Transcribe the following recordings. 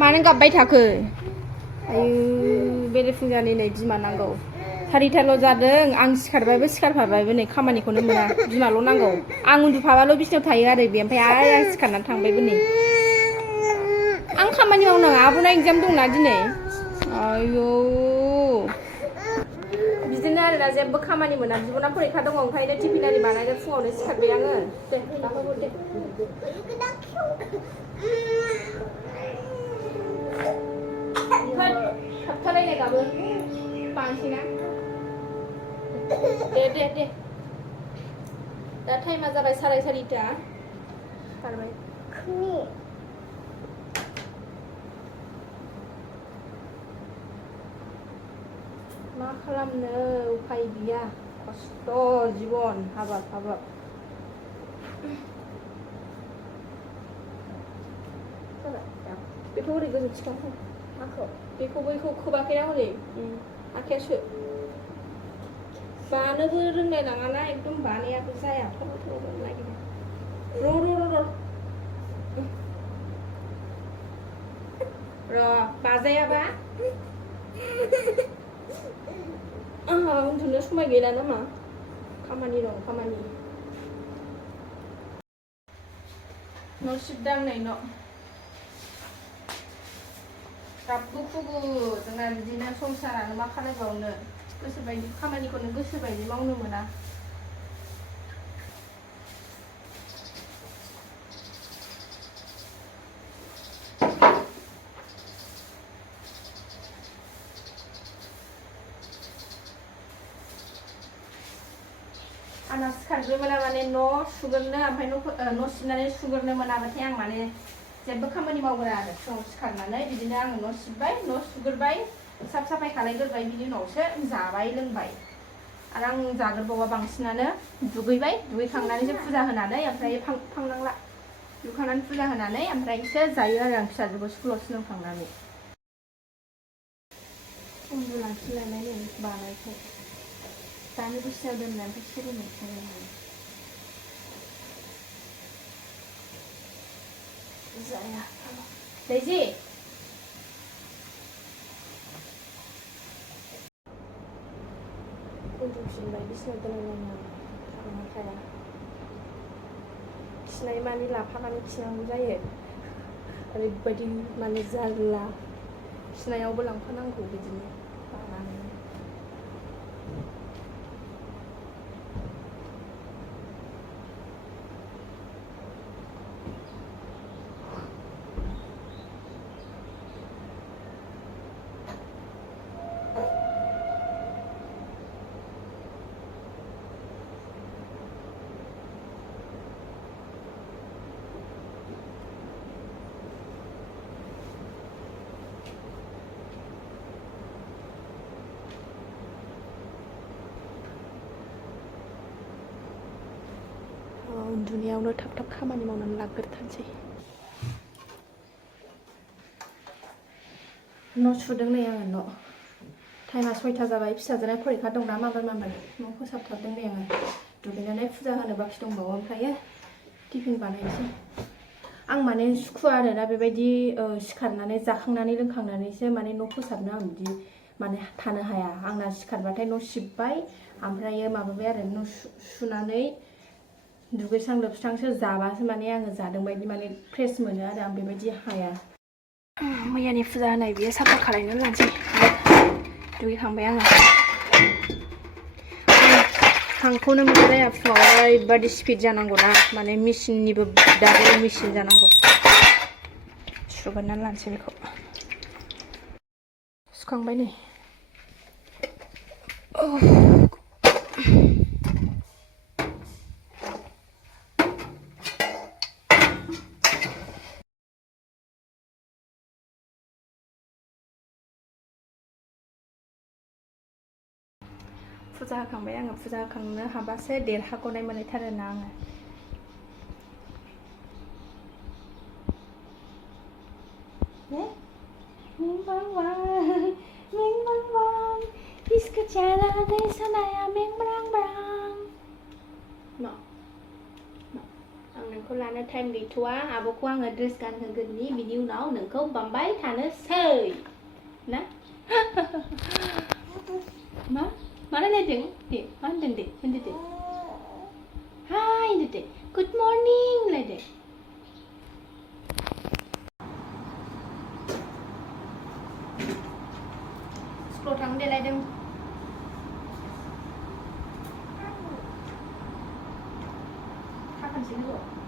मानो गाबबाय थाखो आयु बेरेफुंजानि नै बिमा नांगौ सारिथाल' जादों आं सिखारबायबो सिखारफाबायबो नै खामानिखौनो मोना बिमाल' नांगौ आं उन्दुफाबाल' बिसिनायाव थायो आरो बे ओमफ्राय आरो आं सिखारनानै थांबायबो नै आं खामानि मावनाङा आब'ना एगजाम दंना दिनै आयौ बिदिनो आरोना जेबो खामानि मोना बिब'ना फरिखा दङ ओंखायनो टिफिन आरि बानायनो फुङावनो सिखारबाय आङो दे लाफाहर दे थाबथालायनाय गाबो बानोसै ना दे दा टाइमा जाबाय 4:30 खारबाय मा खालामनो उफाय गैया खस्थ' जीवन हाबाब बेखौ ओरै गोजौ थिखांहो माखौ बेखौ बैखौ खोबाखैना हरै आखायासो बानोबो रोंलाय लाङाना एकदम बानायाबो जाया थर' नागिरो र' बाजायाबा आंहा उन्दुनो समाय गैला नामा खामानि दं खामानि न' सिबदांनाय न' गाबगु खुगु जोंना बिदिनो संसारानो मा खालामबावनो गोसोबायदि खामानिखौनो गोसोबायदि मावनो मोना आंना सिखारग्रो मोना माने न' सुग्रोनो ओमफ्राय न' सिबनानै सुग्रोनो मोनाबाथाय आं माने जेबो खामानि मावगोरा आरो फुङाव सिखारनानै बिदिनो आङो न' सिबबाय न' सुग्रोबाय साफ साफाय खालायग्रोबाय बिनि उनावसो जाबाय लोंबाय आरो आं जाग्रोबावा बांसिनानो दुगैबाय दुगैखांनानैसो फुजा होनानै ओमफ्राय फांनांला दुगैखांनानै फुजा होनानै ओमफ्रायसो जायो आरो आं फिसाजोखौ स्कुलाव थिनहरखांनानै उन्दुलांफिनलायनाय नै बानायखौ दानि बैसोआव दोननानै सोलोंनाय जाया दैजि उन्दुफिनबाय बिसिनायाव दोनलायनाङा थांना थाया खिनाय मानि लाफानानै खिनांगौ जायो ओरैबायदि माने जारला खिनायावबो लांफानांगौ बिदिनो लानानै उन्दुनायावनो थाब थाब खामानि मावनानै लाग्रोथारसै न' सुदों नै आङो न' टाइमा 6टा जाबाय फिसाजोना फरिखा दंना माबार न' फोसाबथारदों नै आङो दुगैनानै फुजा होनो बाखि दंबावो ओमफ्रायो टिफिन बानायनोसै आं माने सुखुवा आरोना बेबायदि सिखारनानै जाखांनानै लोंखांनानैसो माने न' फोसाबनो आं बिदि माने थानो हाया आंना सिखारबाथाय न' सिबबाय ओमफ्रायो माबाबाय आरो न' सुनानै दुगैस्रां लोबस्रांसो जाबासो माने आङो जादों बायदि माने फ्रेस मोनो आरो आं बेबायदि हाया मैयानि फुजा होनाय बियो साफा खालायनो लानोसै दुगैखांबाय आङो हांखौनो मोनलाया फुङाव ओरैबायदि स्पिड जानांगौ ना माने मेचिननिबो दाबल मेचिन जानांगौ सुगारनानै लानोसै बेखौ सुखांबाय नै फुजा होखांबाय आङो फुजा होखांनो हाबासो देरहाग'नाय मोनलायथारोना आङो इसको चेहरा दे सनाया मेंग ब्रां ब्रां आं नोंखौ लानो टाइम गैथ'वा आब'खौ आङो ड्रेस गानहोगोननि बिनि उनाव नोंखौ बामबाय थानोसै ना मा रायलायदों दे मा होनदों दे होनदो दे हाय होनदो दे गुड मर्निं होनलायदो स्कुलाव थांनो देलायदों खाखोनोसै लोगो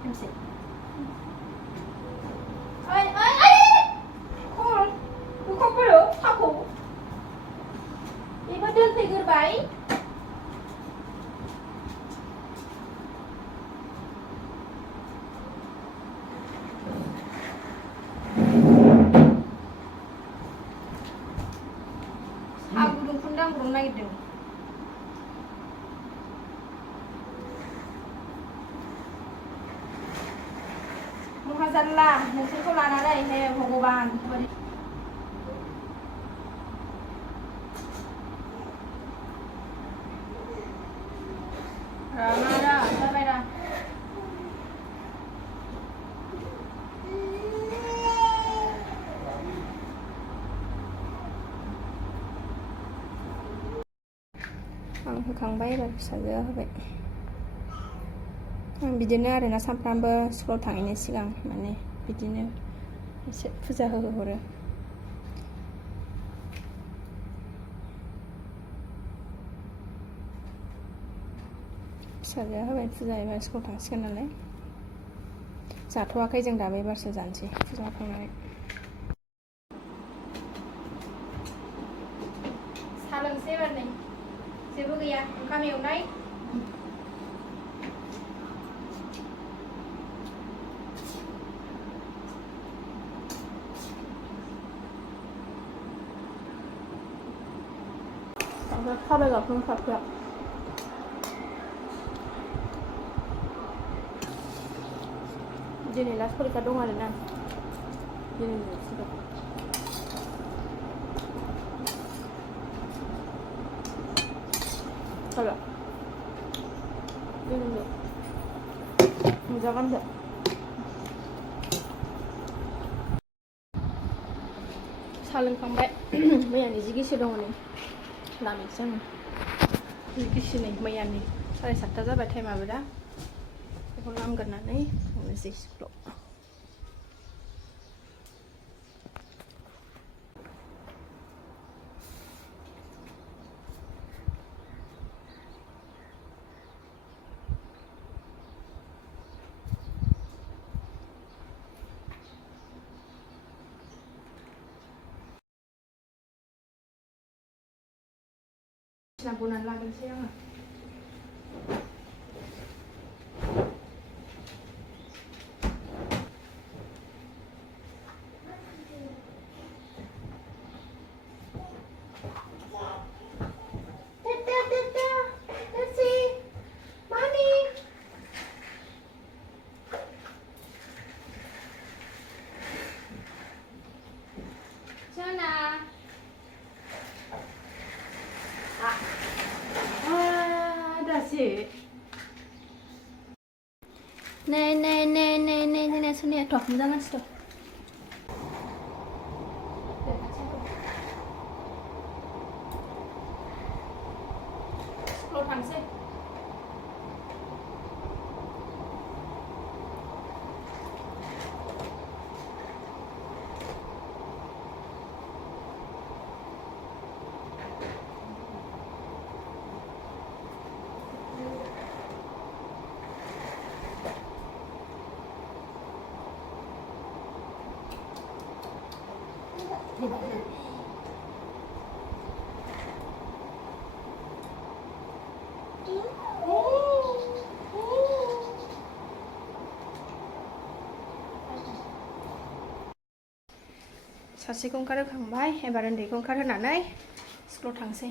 दोनसै ओइ खबर खाखौ बेबो दोनफैग्रोबाय सा गुदुंखौनो दांब्रनो नागिरदों महाजारला नोंसोरखौ लानानै हे भगबान रामारा जाबायरा आं होखांबाय एबार फिसाजोआ होबाय आं बिदिनो आरोना सानफ्रामबो स्कुलाव थांनायनि सिगां माने बिदिनो एसे फुजा होहरो फिसाजोआ होबाय फुजा एबार स्कुलाव थांसिगोन नालाय जाथ'वाखै जों दाबो एबारसो जानोसै फुजा होखांनानै साहा लोंसै एबार नै जेबो गैया ओंखाम एवनाय ओमफ्राय थाबायगासिनो सासेया दिनै लास्ट फरिखा दं आरोना दिनै जोबसिगोन Kalau ini jangan deh saling kampai मैयानि जि गिसि दङ नै लानोसै आङो जि गिसि नै मैयानि 7:30 जाबाय टाइमाबो दा बेखौ लामगोरनानै थांनोसै स्कुलाव बनानै लाग्रोनोसै आङो Nih, sini toh, jangan situ. Keluar sih. सासेखौ ओंखारहोखांबाय एबार उन्दैखौ ओंखारहोनानै स्कुलाव थांसै